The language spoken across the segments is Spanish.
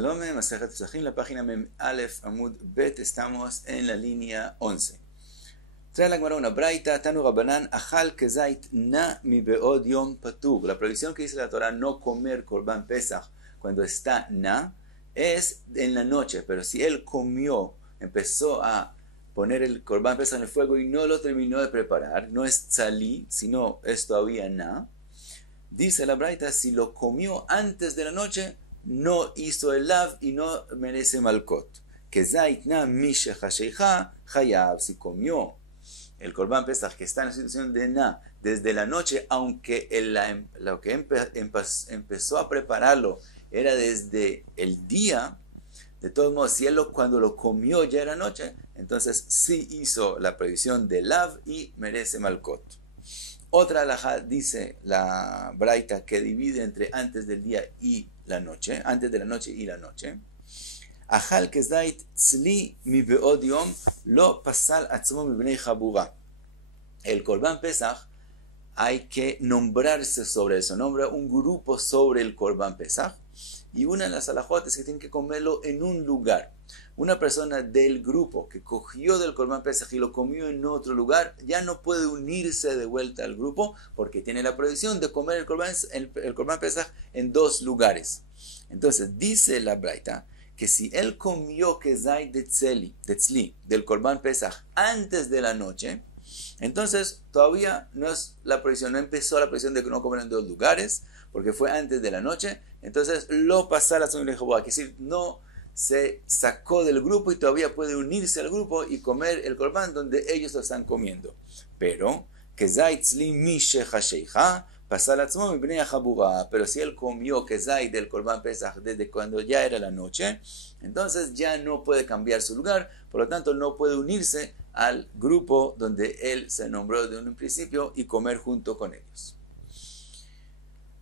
Shalom, Masejet Pesachim, la página Mem Aleph Amud Bet, estamos en la línea 11. Trae la Gemara una braita, Tanu Rabbanan, Achal Kezait Na Mi Beod Yom Patur. La prohibición que dice la Torah no comer Korban Pesach cuando está Na es en la noche, pero si él comió, empezó a poner el Korban Pesach en el fuego y no lo terminó de preparar, no es tzali, sino es todavía Na. Dice la braita, si lo comió antes de la noche, no hizo el lav y no merece malkot. Que zaitna mishe hasheija hayav. Si comió el Korban Pesach que está en la situación de na desde la noche, aunque lo que empezó a prepararlo era desde el día, de todos modos, si él cuando lo comió ya era noche, entonces sí hizo la prohibición de lav y merece malkot. Otra halajá dice la braita que divide entre antes del día y la noche, antes de la noche y la noche. Achal kezait tzli mi beod yom lo pasal atzmo mi bnei chabura. El Korban Pesach hay que nombrarse sobre eso, nombra un grupo sobre el Korban Pesach. Y una de las halajot es que tienen que comerlo en un lugar. Una persona del grupo que cogió del Korban Pesach y lo comió en otro lugar, ya no puede unirse de vuelta al grupo porque tiene la prohibición de comer el Korban Pesach en dos lugares. Entonces, dice la braita que si él comió kezai de tzli, del Korban Pesach, antes de la noche, entonces todavía no es la prohibición, no empezó la prohibición de que no comer en dos lugares, porque fue antes de la noche. Entonces lo pasar a su hijo, es decir, no se sacó del grupo y todavía puede unirse al grupo y comer el Korban donde ellos lo están comiendo. Pero kezai tzli mishe hasheija pasar atzmo mi bnei chabura. Pero si él comió kezai del Korban Pesach desde cuando ya era la noche, entonces ya no puede cambiar su lugar, por lo tanto no puede unirse al grupo donde él se nombró de un principio y comer junto con ellos.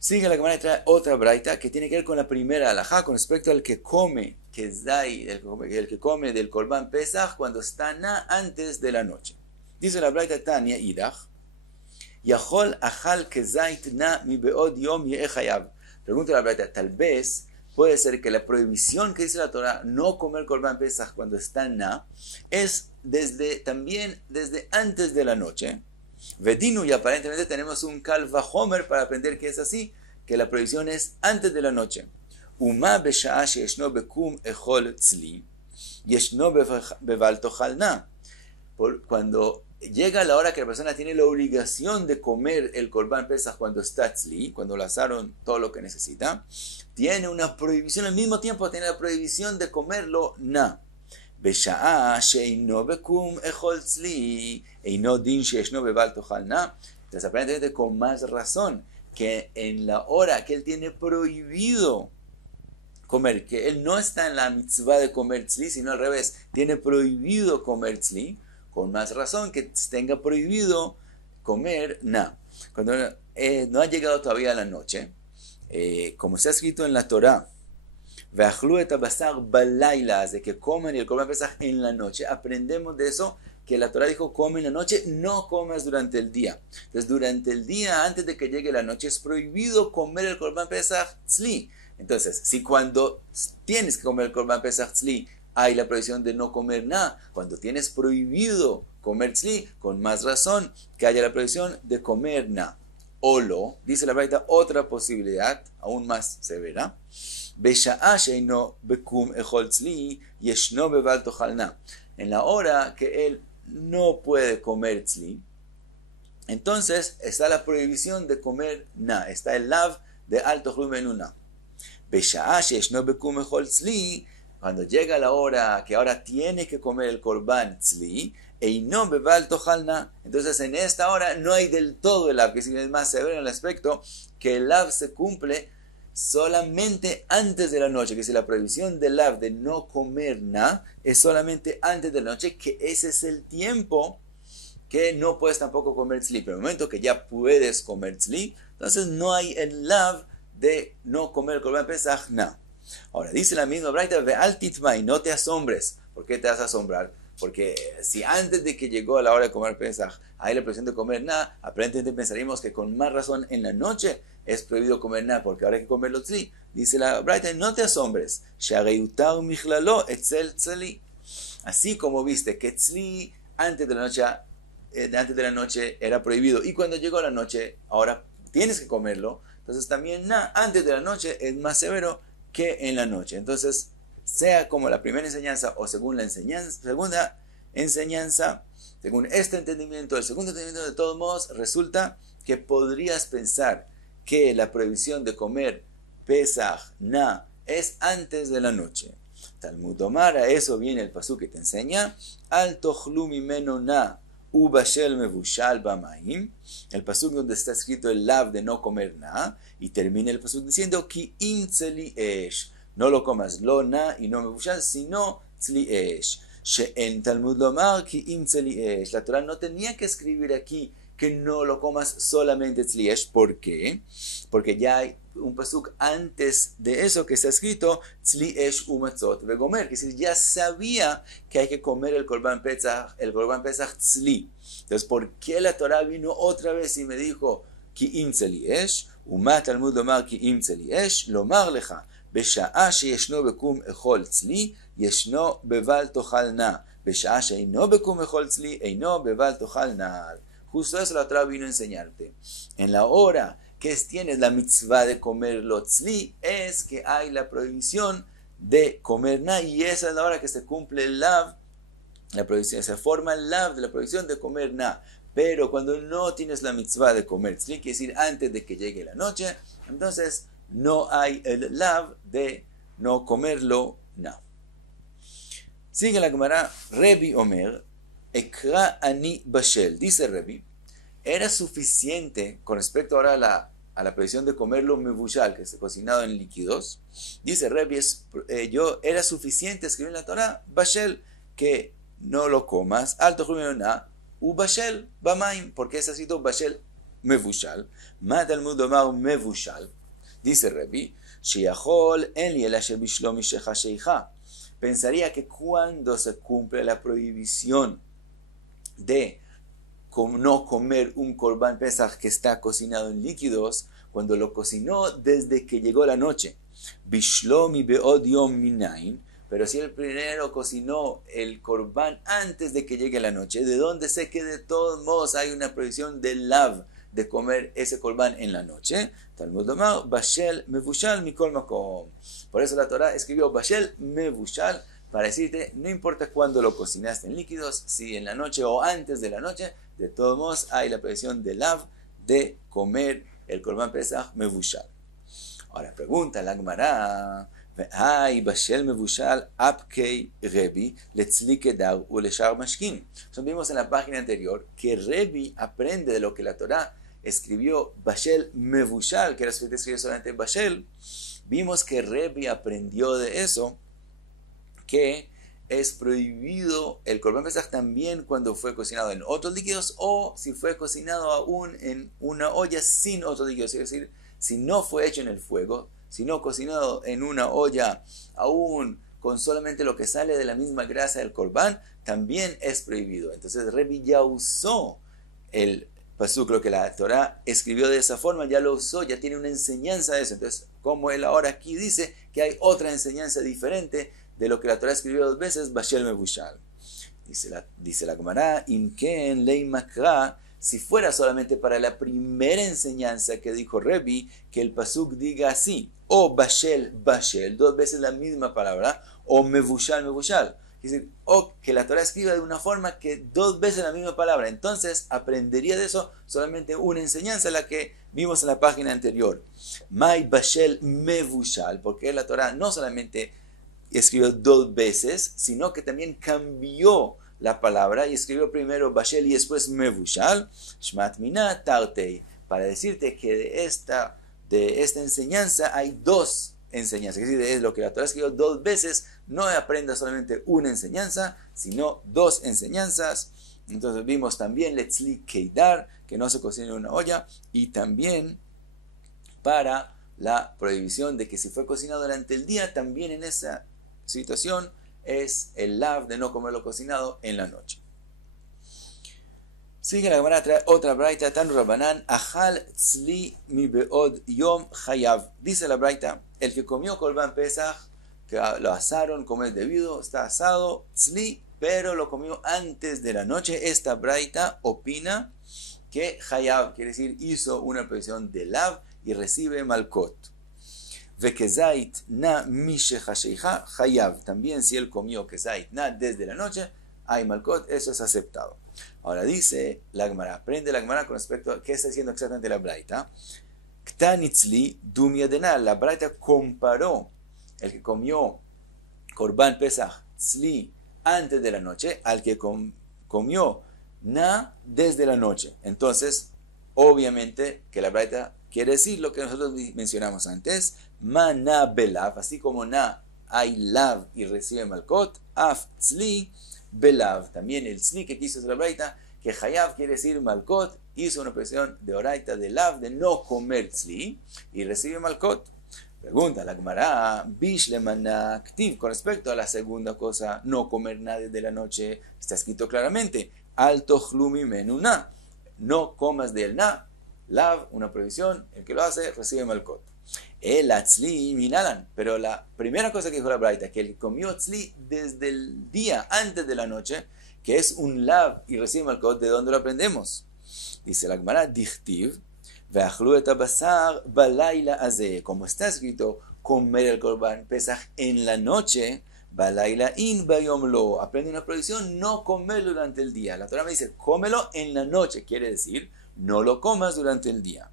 Sigue la Gemara y trae otra braita que tiene que ver con la primera halajá con respecto al que come kezai, el que come del Korban Pesach cuando está na antes de la noche. Dice la braita Tania Idach, Yachol achal kezait na mi beod yom ye'eh hayav. Pregunta la braita, tal vez puede ser que la prohibición que dice la Torah no comer Korban Pesach cuando está na es también desde antes de la noche. Vedinu, y aparentemente tenemos un Kal Vachomer para aprender que es así, que la prohibición es antes de la noche. Uma besha'a she'eshno bekum echol tzli, yeshno beval tochal na. Cuando llega la hora que la persona tiene la obligación de comer el Korban Pesach cuando está tzli, cuando lo asaron todo lo que necesita, tiene una prohibición, al mismo tiempo tiene la prohibición de comerlo na. Besha'a she'ino bekum echol tzli, eino din she'eshno beval tochal na. Entonces aparentemente con más razón que en la hora que él tiene prohibido comer, que él no está en la mitzvah de comer tzli, sino al revés, tiene prohibido comer tzli, con más razón que tenga prohibido comer na. Cuando no ha llegado todavía la noche, como está escrito en la Torah, Ve'achlu et habasar balayla, de que comen el Korban Pesach en la noche, aprendemos de eso que la Torah dijo come en la noche, no comas durante el día. Entonces durante el día, antes de que llegue la noche, es prohibido comer el Korban Pesach tzli. Entonces, si cuando tienes que comer el Korban Pesach tzli hay la prohibición de no comer nada, cuando tienes prohibido comer tzli, con más razón que haya la prohibición de comer nada. Olo, dice la braita, otra posibilidad, aún más severa. En la hora que él no puede comer tzli, entonces está la prohibición de comer na, está el lav de alto menuna. Cuando llega la hora que ahora tiene que comer el korban tzli, entonces en esta hora no hay del todo el lav, que es más severo en el aspecto que el lav se cumple solamente antes de la noche, que si la prohibición del lav de no comer nada es solamente antes de la noche, que ese es el tiempo que no puedes tampoco comer tzli, pero en el momento que ya puedes comer tzli, entonces no hay el lav de no comer el Korban Pesach na. Ahora dice la misma braita, ve'al titmai, no te asombres. ¿Por qué te vas a asombrar? Porque si antes de que llegó la hora de comer Pesach hay la prohibición de comer nada, aparentemente pensaríamos que con más razón en la noche es prohibido comer nada, porque ahora hay que comer los tzli. Dice la Braita, no te asombres. Shareutar michlalo etzel tzli. Así como viste que tzli antes de la noche era prohibido y cuando llegó la noche ahora tienes que comerlo, entonces también antes de la noche es más severo que en la noche. Entonces, sea como la primera enseñanza o según la segunda enseñanza, según este entendimiento, el segundo entendimiento, de todos modos, resulta que podrías pensar que la prohibición de comer Pesach, es antes de la noche. Talmud Omar, a eso viene el pasuk que te enseña, Al tochlu mimeno ubashel mevushal bamaim, el pasuk donde está escrito el lav de no comer y termina el pasuk diciendo, Ki im tzli esh, no lo comas lo y no mevushal, sino tzli esh. En Talmud Lomar, Ki im tzli esh, la Torah no tenía que escribir aquí que no lo comas solamente tzli esh. ¿Por qué? Porque ya hay un pasuk antes de eso que está escrito tzli esh umatzot vegomer, que es decir, ya sabía que hay que comer el korban pesach tzli. Entonces, ¿por qué la Torah vino otra vez y me dijo ki im tzli esh? Umat Talmud lomar ki im tzli esh lomar lecha בשעה שישנו בקום אכול צלי, ישנו בבל תאכל נא. בשעה שאינו בקום אכול צלי, אינו בבל תאכל נעל. Justo eso la Torah vino a enseñarte. En la hora que tienes la mitzvah de comer lo tzli, es que hay la prohibición de comer na, y esa es la hora que se cumple el lav, la prohibición, se forma el lav de la prohibición de comer na. Pero cuando no tienes la mitzvah de comer tzli, quiere decir antes de que llegue la noche, entonces no hay el lav de no comerlo na. Sigue la Gemara, Rebi Omer, Ekra ani bashel. Dice Rebi, era suficiente, con respecto ahora a la prohibición de comerlo mevushal, que es cocinado en líquidos. Dice Rebi, era suficiente escribir en la Torah, bashel, que no lo comas, alto jumena, u bashel, bamaim, porque es escrito bashel mevushal, mat al mundo mar mevushal. Dice Rebi, shiachol en li el bishlo mishecha sheikha. Pensaría que cuando se cumple la prohibición de no comer un korban pesach que está cocinado en líquidos, cuando lo cocinó desde que llegó la noche, bishlomi beod yom minayin, pero si el primero cocinó el korban antes de que llegue la noche, ¿de dónde sé que de todos modos hay una prohibición del lav de comer ese korban en la noche? Talmud lomar, bashel mevushal mikol makom. Por eso la Torah escribió bashel mevushal, para decirte, no importa cuándo lo cocinaste en líquidos, si en la noche o antes de la noche, de todos modos hay la prohibición del lav de comer el korban pesach mevushal. Ahora pregunta la Gemara, ay bashel mevushal apkei Rebi letzli kedar uleshar mashkin. Entonces vimos en la página anterior que Rebi aprende de lo que la Torah escribió bashel mevushal, que era suficiente escribir solamente bashel. Vimos que Rebi aprendió de eso que es prohibido el korban pesach también cuando fue cocinado en otros líquidos o si fue cocinado aún en una olla sin otros líquidos, es decir, si no fue hecho en el fuego, sino cocinado en una olla aún con solamente lo que sale de la misma grasa del korban, también es prohibido. Entonces Rebi ya usó el pasuk, lo que la Torah escribió de esa forma, ya lo usó, ya tiene una enseñanza de eso. Entonces, como él ahora aquí dice que hay otra enseñanza diferente de lo que la Torah escribió dos veces, bashel mevushal. Dice la Gemara, imken lei makra, si fuera solamente para la primera enseñanza que dijo Rebi, que el pasuk diga así, o bashel, bashel, dos veces la misma palabra, o mevushal, mevushal. Es decir, o que la Torah escriba de una forma que dos veces la misma palabra. Entonces aprendería de eso solamente una enseñanza, la que vimos en la página anterior. Mai bashel mevushal, porque la Torah no solamente escribió dos veces, sino que también cambió la palabra y escribió primero bashel y después mevushal, shmat mina tartei, para decirte que de esta enseñanza hay dos enseñanzas, es decir, es lo que la Torah escribió dos veces, no aprenda solamente una enseñanza, sino dos enseñanzas. Entonces vimos también letzli keidar, que no se cocina en una olla, y también para la prohibición de que si fue cocinado durante el día, también en esa situación es el lav de no comerlo cocinado en la noche. Sigue la Gemara, trae otra braita, Tanu Rabbanan, Ajal tzli mi beod yom chayav. Dice la braita, el que comió Korban Pesach, que lo asaron como es debido, está asado, tzli, pero lo comió antes de la noche. Esta braita opina que chayav, quiere decir, hizo una provisión de lav y recibe malkot. Vekezait na mishechasheija chayav. También si él comió kezait na desde la noche, hay malkot, eso es aceptado. Ahora dice la Gemara, aprende la Gemara con respecto a qué está diciendo exactamente la braita. Ktanitzli dumyadena. La braita comparó el que comió Korban Pesach tzli antes de la noche al que comió na desde la noche. Entonces, obviamente que la braita quiere decir lo que nosotros mencionamos antes, ma na belav, así como na hay lav y recibe malkot, af tzli belav. También el tzli que quiso hacer la braita, que hayav quiere decir malkot, hizo una presión de oraita de lav, de no comer tzli, y recibe malkot. Pregunta la Gemara, bish lemana activ, con respecto a la segunda cosa, no comer nada de la noche, está escrito claramente, alto chlumi menuna, no comas del na, lav, una prohibición, el que lo hace recibe malkot. El atzli minalan, pero la primera cosa que dijo la braita, que el que comió tzli desde el día antes de la noche, que es un lav y recibe malkot, ¿de dónde lo aprendemos? Dice la Gemara, dichtiv, ve'achlu et habasar balayla azeh, como está escrito, comer el Korban Pesach en la noche, balayla in bayom lo, aprende una prohibición, no comerlo durante el día. La Torah me dice, cómelo en la noche, quiere decir, no lo comas durante el día.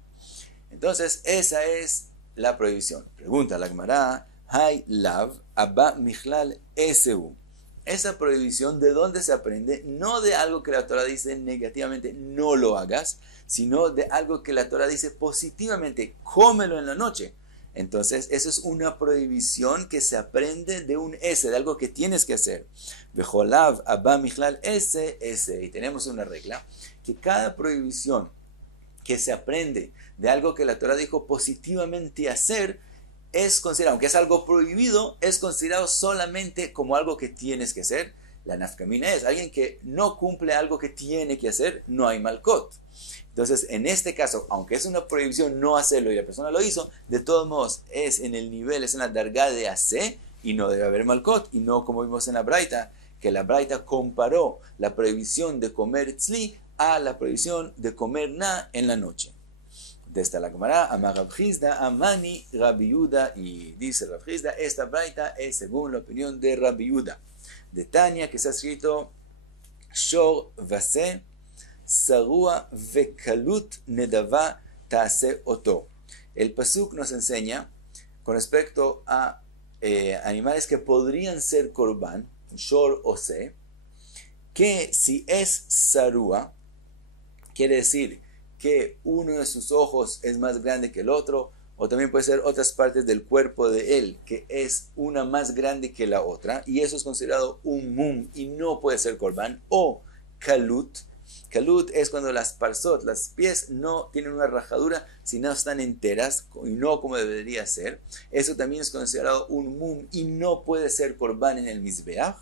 Entonces, esa es la prohibición. Pregunta la Gemara, hay lav abba michlal esu. Esa prohibición, ¿de dónde se aprende? No de algo que la Torah dice negativamente, no lo hagas, sino de algo que la Torah dice positivamente, cómelo en la noche. Entonces, eso es una prohibición que se aprende de un ese, de algo que tienes que hacer. Bejolav abba michlal ese. Y tenemos una regla, que cada prohibición que se aprende de algo que la Torah dijo positivamente hacer, es considerado, aunque es algo prohibido, es considerado solamente como algo que tienes que hacer. La nafkamina es alguien que no cumple algo que tiene que hacer, no hay malkot. Entonces, en este caso, aunque es una prohibición no hacerlo y la persona lo hizo, de todos modos es en el nivel, es en la darga de hacer y no debe haber malkot. Y no como vimos en la braita, que la braita comparó la prohibición de comer tzli a la prohibición de comer na en la noche. Desde la Gemara, Amar Rav Chizda, Amani Rabbi Yehuda, y dice Rav Chizda, esta braita es según la opinión de Rabbi Yehuda. De Tania, que está escrito, Shor vase, sarua vekalut nedava taase oto. El pasuk nos enseña, con respecto a animales que podrían ser korban, shor o se, que si es sarua, quiere decir que uno de sus ojos es más grande que el otro, o también puede ser otras partes del cuerpo de él, que es una más grande que la otra, y eso es considerado un mum, y no puede ser korban, o kalut. Kalut es cuando las parsot, las pies, no tienen una rajadura, sino están enteras, y no como debería ser. Eso también es considerado un mum, y no puede ser korban en el mizbeach.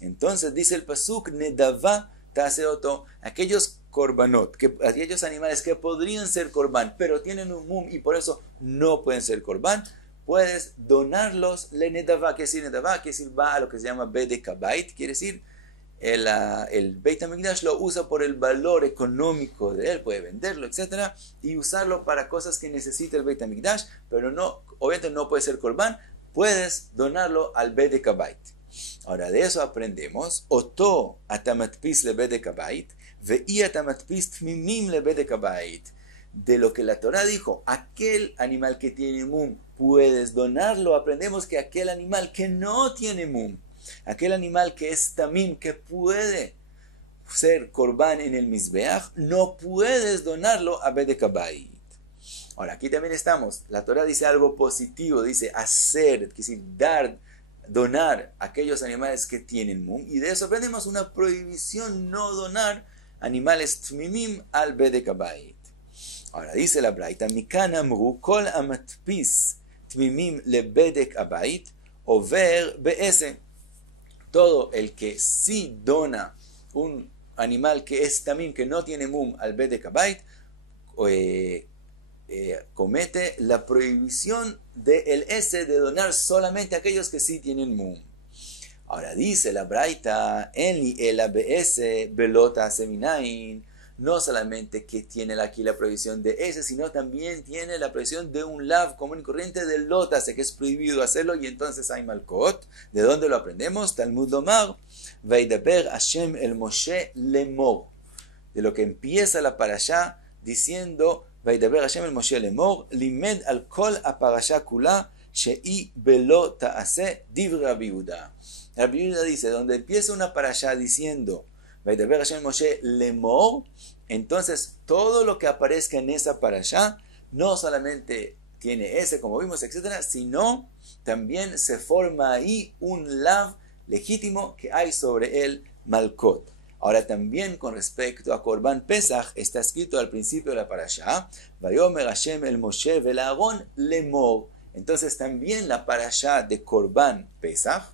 Entonces dice el pasuk, nedava taseoto, aquellos korbanot, aquellos animales que podrían ser korban, pero tienen un mum y por eso no pueden ser korban, puedes donarlos le nedava. ¿Qué decir nedava? Quiere decir va a lo que se llama bedek habayit, quiere decir el Beit HaMikdash lo usa por el valor económico de él, puede venderlo, etc. y usarlo para cosas que necesita el Beit HaMikdash, pero no, obviamente no puede ser korban, puedes donarlo al bedek habayit. Ahora de eso aprendemos, oto atamatpis le bedek habayit, ve'i atamatpis tmimim le bedek habayit. De lo que la Torah dijo, aquel animal que tiene mum, puedes donarlo. Aprendemos que aquel animal que no tiene mum, aquel animal que es tamim, que puede ser korban en el mizbeach, no puedes donarlo a bedek habayit. Ahora aquí también estamos, la Torah dice algo positivo, dice hacer, es decir, dar, donar aquellos animales que tienen mum, y de eso aprendemos una prohibición no donar animales tmimim al bedek habayit. Ahora dice la braita, mikan amru kol amatpis tmimim le bedek habayit over be'ese. Todo el que sí dona un animal que es tamim, que no tiene mum al bedek habait, comete la prohibición del S de donar solamente a aquellos que sí tienen mum. Ahora dice la braita, en el ABS, belota seminain, no solamente que tiene aquí la prohibición de ese, sino también tiene la prohibición de un lav común y corriente del lotase, que es prohibido hacerlo, y entonces hay malkot. ¿De dónde lo aprendemos? Talmud Lomar, Vaidaber Hashem el Moshe lemor. De lo que empieza la parashá diciendo, Vaidaber Hashem el Moshe lemor, limed al kol a parashá kula, shei belo ta'ase divre Rabbi Yehuda. Rabbi Yehuda dice, donde empieza una parashá diciendo, Vaidaber Hashem el Moshe lemor, entonces todo lo que aparezca en esa parashá no solamente tiene ese, como vimos, etcétera, sino también se forma ahí un lav legítimo que hay sobre el malkot. Ahora también con respecto a Korban Pesach está escrito al principio de la parashá, Vayomer Hashem el Moshe vel Aarón lemor. Entonces también la parashá de Korban Pesach,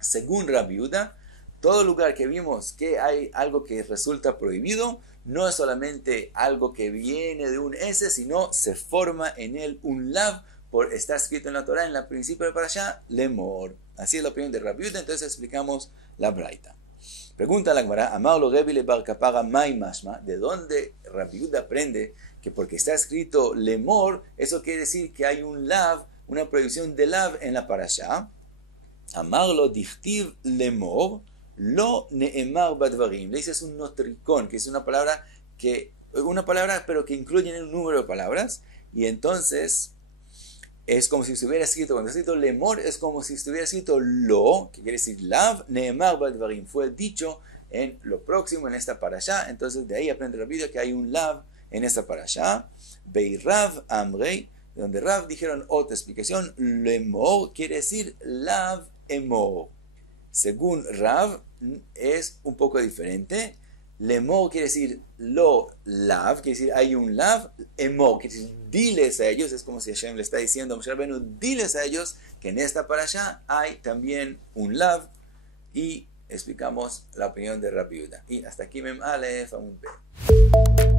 según Rabbi Yehuda, todo lugar que vimos que hay algo que resulta prohibido, no es solamente algo que viene de un S, sino se forma en él un lav, está escrito en la Torah, en el principio de parashá, lemor. Así es la opinión de Rabbi Yehuda, entonces explicamos la braita. Pregunta la Gemara, Amarlo Rebi le bar Kapara mai mashma, ¿de dónde Rabbi Yehuda aprende que porque está escrito lemor, eso quiere decir que hay un lav, una prohibición de lav en la parashá? Amarlo dichtiv lemor, lo neemar badvarim. Le dices un notricón, que es una palabra pero que incluye un número de palabras, y entonces es como si estuviera escrito, cuando está escrito lemor, es como si estuviera escrito lo, que quiere decir lav, neemar badvarim, fue dicho en lo próximo, en esta parashá. Entonces de ahí aprende Rabbi Yehuda que hay un lav en esta parashá. Beirav amrei, donde Rav dijeron otra explicación, lemor quiere decir lav emor. Según Rav es un poco diferente. Lemor quiere decir lo lav, quiere decir hay un lav. Emor quiere decir diles a ellos, es como si Hashem le está diciendo a Moshe Rabbeinu, diles a ellos que en esta parashá hay también un lav, y explicamos la opinión de Rabbi Yehuda. Y hasta aquí Mem Aleph Amud Bet.